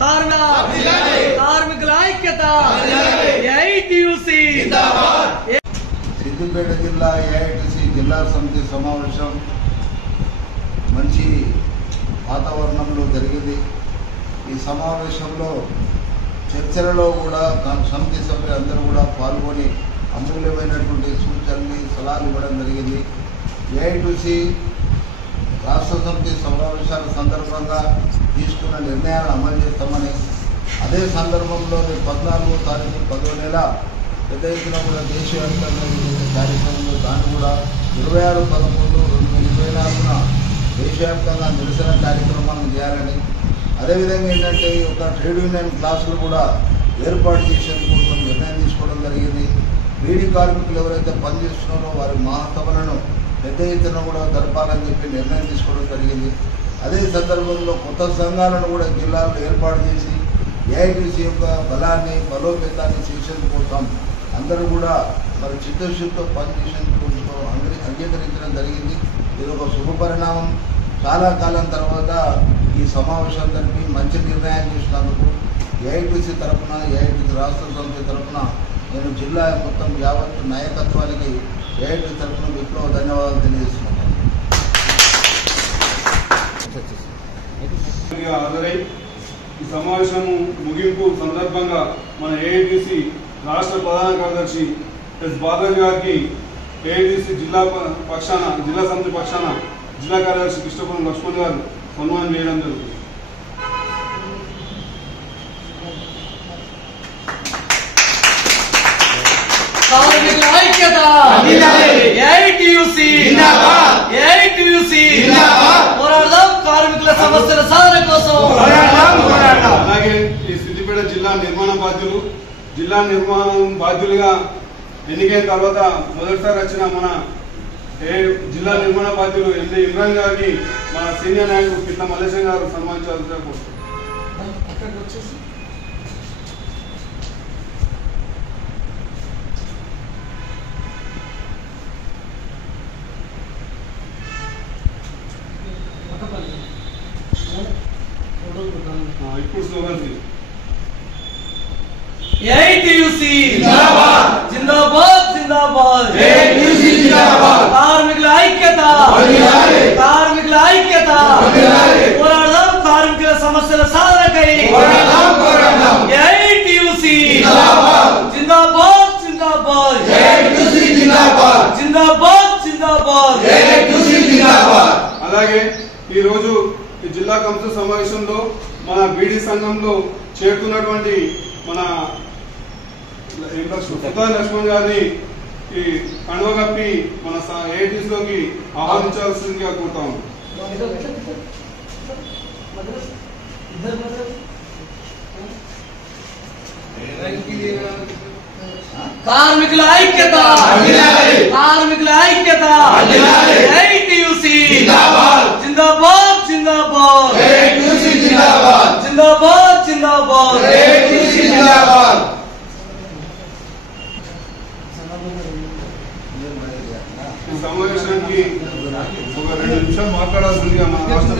కార్మికుల ఐక్యత ఏఐటియుసి సిద్దిపేట జిల్లా ఏఐటిసి జిల్లా సమితి సమావేశం మంచి వాతావరణంలో జరిగింది. ఈ సమావేశంలో చర్చలలో కూడా సమితి సభ్యులందరూ కూడా పాల్గొని అమూల్యమైనటువంటి సూచనలు సలహాలు ఇవ్వడం జరిగింది. ఏఐటిసి రాష్ట్ర సమితి సమావేశాల సందర్భంగా తీసుకున్న నిర్ణయాలను అమలు చేస్తామని, అదే సందర్భంలో 14వ తారీఖు 10వ నెల పెద్ద ఎత్తున కూడా దేశవ్యాప్తంగా జరిగే కార్యక్రమంలో దాన్ని కూడా 26/11/2024న దేశవ్యాప్తంగా నిరసన కార్యక్రమాలను చేయాలని, అదేవిధంగా ఏంటంటే ఒక ట్రేడ్ యూనియన్ క్లాసులు కూడా ఏర్పాటు చేసేందుకు కొన్ని నిర్ణయం తీసుకోవడం జరిగింది. బీడీ కార్మికులు ఎవరైతే పనిచేస్తున్నారో వారి మహాసభలను పెద్ద ఎత్తున కూడా జరపాలని చెప్పి నిర్ణయం తీసుకోవడం జరిగింది. అదే సందర్భంలో కొత్త సంఘాలను కూడా జిల్లాలో ఏర్పాటు చేసి ఏఐటిసి యొక్క బలోపేతాన్ని చేసేందుకోసం అందరూ కూడా మరి చిత్తశుద్ధితో పనిచేసేందుకు అంగీకరించడం జరిగింది. ఇది ఒక శుభ పరిణామం. చాలా కాలం తర్వాత ఈ సమావేశం జరిపి మంచి నిర్ణయం చేసినందుకు ఏఐటిసి తరఫున, ఏఐటిసి రాష్ట్ర సమితి తరఫున నేను జిల్లా మొత్తం యావత్ నాయకత్వానికి ఏఐటిసి తరఫున విప్లవ ధన్యవాదాలు తెలియజేస్తున్నాను. ఈ సమావేశం ముగింపు సందర్భంగా మన ఏఐటిసి రాష్ట్ర ప్రధాన కార్యదర్శి ఎస్ బాదర్ గారికి ఏఐటిసి జిల్లా సమితి పక్షాన జిల్లా కార్యదర్శి కృష్ణపురం లక్ష్మణ్ గారు సన్మానం చేయడం జరుగుతుంది. కార్మికుల ఐక్యత ఏఐటియుసి పోరాడదాం కార్మికుల సమస్యల సాధన కోసం. అలాగే ఈ సిద్దిపేట జిల్లా నిర్మాణం బాధ్యులుగా ఎన్నికైన తర్వాత మొదటిసారి వచ్చిన మన జిల్లా నిర్మాణ బాధ్యులు ఎండి ఇమ్రాన్ గారికి మన సీనియర్ నాయకుడు పిట్ల మల్లేశం గారు సన్మానించాల్సిన కోరుతున్నాం. ఇప్పుడు స్లోగన్ ఏఐటియుసి జిందాబాద్ జిందాబాద్, కార్మికుల ఐక్యత పోరాడదాం కార్మికుల సమస్యల సాధనకై. ఏఐటియుసి జిందాబాద్ జిందాబాద్, అలాగే ఈరోజు ఈ జిల్లా కౌన్సిల్ సమావేశంలో మన బీడీ సంఘంలో చేరుతున్నటువంటి మన లక్ష్మణ్ గారిని ఈ కండువ కప్పి మన ఏఐటిసిలోకి ఆహ్వానించాల్సిందిగా కోరుతాము. కార్మికుల ఐక్యత ఏఐటియుసి జిందాబాద్ జిందాబాద్. ఈ సమావేశానికి ఒక 2 నిమిషాలు మాట్లాడాల్సిందిగా మన రాష్ట్ర